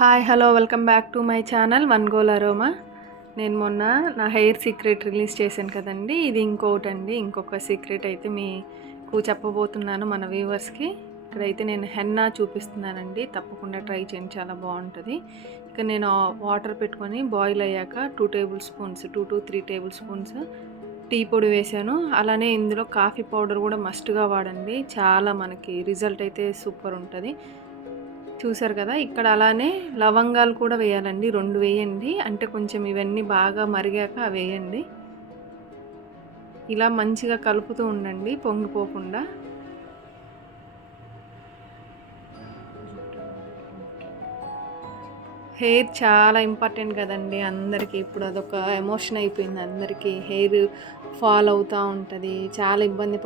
Hi hello welcome back to my channel one goal aroma. నేను మొన్న నా hair secret release చేశాను కదండి, ఇది ఇంకొక సీక్రెట్ అయితే మీకు చెప్పబోతున్నాను మన వ్యూవర్స్కి. ఇక్కడైతే నేను హెన్నా చూపిస్తున్నానండి, తప్పకుండా ట్రై చేయండి, చాలా బాగుంటుంది. ఇక నేను వాటర్ పెట్టుకొని బాయిల్ అయ్యాక 2 tablespoons 2 to 3 tablespoons tea పొడి వేసాను. అలానే ఇందులో కాఫీ పౌడర్ కూడా మస్ట్గా వాడండి, చాలా మనకి రిజల్ట్ అయితే సూపర్ ఉంటుంది. చూసారు కదా, ఇక్కడ అలానే లవంగాలు కూడా వేయాలండి, 2 వేయండి. అంటే కొంచెం ఇవన్నీ బాగా మరిగాక వేయండి. ఇలా మంచిగా కలుపుతూ ఉండండి పొంగిపోకుండా. హెయిర్ చాలా ఇంపార్టెంట్ కదండి అందరికీ, ఇప్పుడు అదొక ఎమోషన్ అయిపోయింది అందరికీ. హెయిర్ ఫాల్ అవుతూ ఉంటుంది, చాలా ఇబ్బంది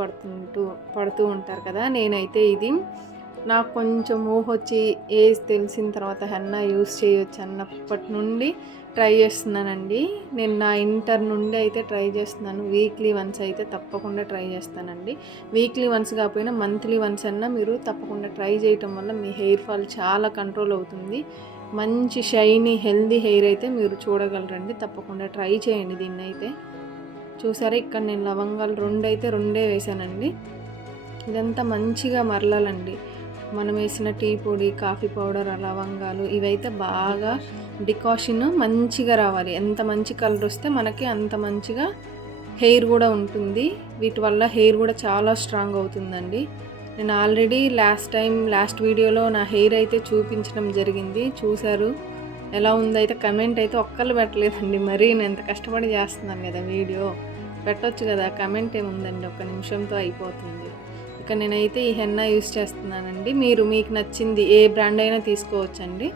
పడుతూ ఉంటారు కదా. నేనైతే ఇది నాకు కొంచెం ఊహొచ్చి ఏజ్ తెలిసిన తర్వాత హెన్నా యూస్ చేయొచ్చు అన్నప్పటి నుండి ట్రై చేస్తున్నానండి. నేను నా ఇంటర్ నుండి అయితే ట్రై చేస్తున్నాను. వీక్లీ వన్స్ అయితే తప్పకుండా ట్రై చేస్తానండి. వీక్లీ వన్స్ కాకపోయినా మంత్లీ వన్స్ అన్నా మీరు తప్పకుండా ట్రై చేయటం వల్ల మీ హెయిర్ ఫాల్ చాలా కంట్రోల్ అవుతుంది. మంచి షైనీ హెల్దీ హెయిర్ అయితే మీరు చూడగలరండి. తప్పకుండా ట్రై చేయండి దీన్ని అయితే. చూసారా, ఇక్కడ నేను లవంగాలు 2 వేసానండి. ఇదంతా మంచిగా మరలాలండి. మనం వేసిన టీ పొడి, కాఫీ పౌడర్, లవంగాలు ఇవైతే బాగా డికాషన్ మంచిగా రావాలి. ఎంత మంచి కలర్ వస్తే మనకి అంత మంచిగా హెయిర్ కూడా ఉంటుంది. వీటి వల్ల హెయిర్ కూడా చాలా స్ట్రాంగ్ అవుతుందండి. నేను ఆల్రెడీ లాస్ట్ వీడియోలో నా హెయిర్ అయితే చూపించడం జరిగింది, చూశారు. ఎలా ఉందైతే కమెంట్ అయితే ఒక్కళ్ళు పెట్టలేదండి. మరీ నేను ఎంత కష్టపడి చేస్తున్నాను కదా, వీడియో పెట్టొచ్చు కదా, కమెంట్ ఏముందండి, 1 నిమిషంతో అయిపోతుంది. ఇక నేనైతే ఈ హెన్నా యూస్ చేస్తున్నానండి. మీకు నచ్చింది ఏ బ్రాండ్ అయినా తీసుకోవచ్చండి.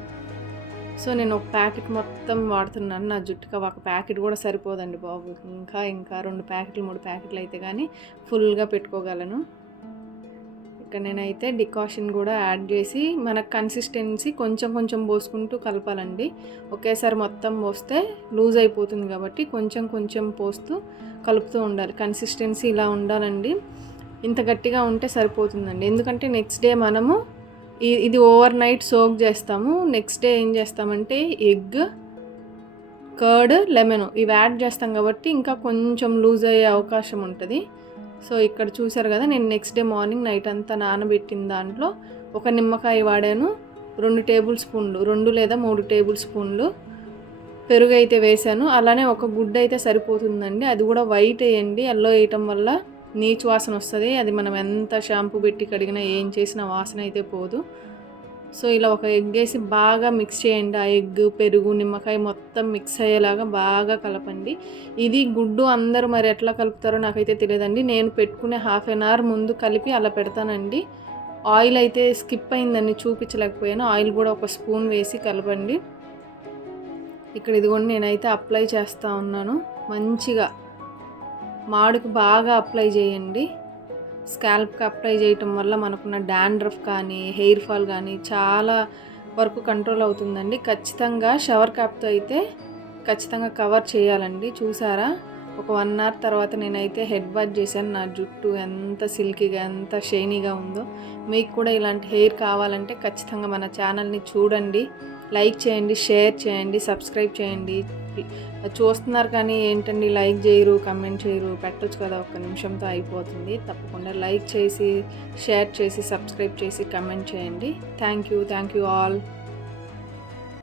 సో నేను ఒక ప్యాకెట్ మొత్తం వాడుతున్నాను. నా జుట్టుకి ఒక ప్యాకెట్ కూడా సరిపోదండి బాబు, ఇంకా 2 ప్యాకెట్లు 3 ప్యాకెట్లు అయితే కానీ ఫుల్గా పెట్టుకోగలను. ఇక నేనైతే డికాషన్ కూడా యాడ్ చేసి, మనకు కన్సిస్టెన్సీ కొంచెం పోసుకుంటూ కలపాలండి. ఒకేసారి మొత్తం పోస్తే లూజ్ అయిపోతుంది కాబట్టి కొంచెం పోస్తూ కలుపుతూ ఉండాలి. కన్సిస్టెన్సీ ఇలా ఉండాలండి. ఇంత గట్టిగా ఉంటే సరిపోతుందండి. ఎందుకంటే నెక్స్ట్ డే మనము ఇది ఓవర్ నైట్ సోక్ చేస్తాము. నెక్స్ట్ డే ఏం చేస్తామంటే ఎగ్, కర్డ్, లెమన్ ఇవి యాడ్ చేస్తాం కాబట్టి ఇంకా కొంచెం లూజ్ అయ్యే అవకాశం ఉంటుంది. సో ఇక్కడ చూసారు కదా, నేను నెక్స్ట్ డే మార్నింగ్ నైట్ అంతా నానబెట్టిన దాంట్లో 1 నిమ్మకాయ వాడాను. 2 టేబుల్ స్పూన్లు 2 లేదా 3 టేబుల్ స్పూన్లు పెరుగు అయితే వేసాను. అలానే 1 గుడ్డు అయితే సరిపోతుందండి. అది కూడా వైట్ వేయండి, ఎల్లో వేయటం వల్ల నీచు వాసన వస్తుంది. అది మనం ఎంత షాంపూ పెట్టి కడిగినా ఏం చేసినా వాసన అయితే పోదు. సో ఇలా 1 ఎగ్ వేసి బాగా మిక్స్ చేయండి. ఆ ఎగ్, పెరుగు, నిమ్మకాయ మొత్తం మిక్స్ అయ్యేలాగా బాగా కలపండి. ఇది గుడ్డు అందరూ మరి ఎట్లా కలుపుతారో నాకైతే తెలియదండి. నేను పెట్టుకునే 1/2 hour ముందు కలిపి అలా పెడతానండి. ఆయిల్ అయితే స్కిప్ అయిందని చూపించలేకపోయాను. ఆయిల్ కూడా 1 స్పూన్ వేసి కలపండి. ఇక్కడ ఇదిగోండి నేనైతే అప్లై చేస్తూ ఉన్నాను. మంచిగా మాడుకు బాగా అప్లై చేయండి. స్కాల్ప్కి అప్లై చేయటం వల్ల మనకున్న డాండ్రఫ్ కానీ హెయిర్ ఫాల్ కానీ చాలా వరకు కంట్రోల్ అవుతుందండి. ఖచ్చితంగా షవర్ క్యాప్తో అయితే ఖచ్చితంగా కవర్ చేయాలండి. చూసారా, ఒక 1 hour తర్వాత నేనైతే హెడ్ బాత్ చేశాను. నా జుట్టు ఎంత సిల్కీగా ఎంత షైనీగా ఉందో. మీకు కూడా ఇలాంటి హెయిర్ కావాలంటే ఖచ్చితంగా మన ఛానల్ని చూడండి, లైక్ చేయండి, షేర్ చేయండి, సబ్స్క్రైబ్ చేయండి. చూస్తున్నారు కానీ ఏంటండి లైక్ చేయరు, కమెంట్ చేయరు, పెట్టొచ్చు కదా, 1 నిమిషంతో అయిపోతుంది. తప్పకుండా లైక్ చేసి, షేర్ చేసి, సబ్స్క్రైబ్ చేసి, కమెంట్ చేయండి. Thank you all.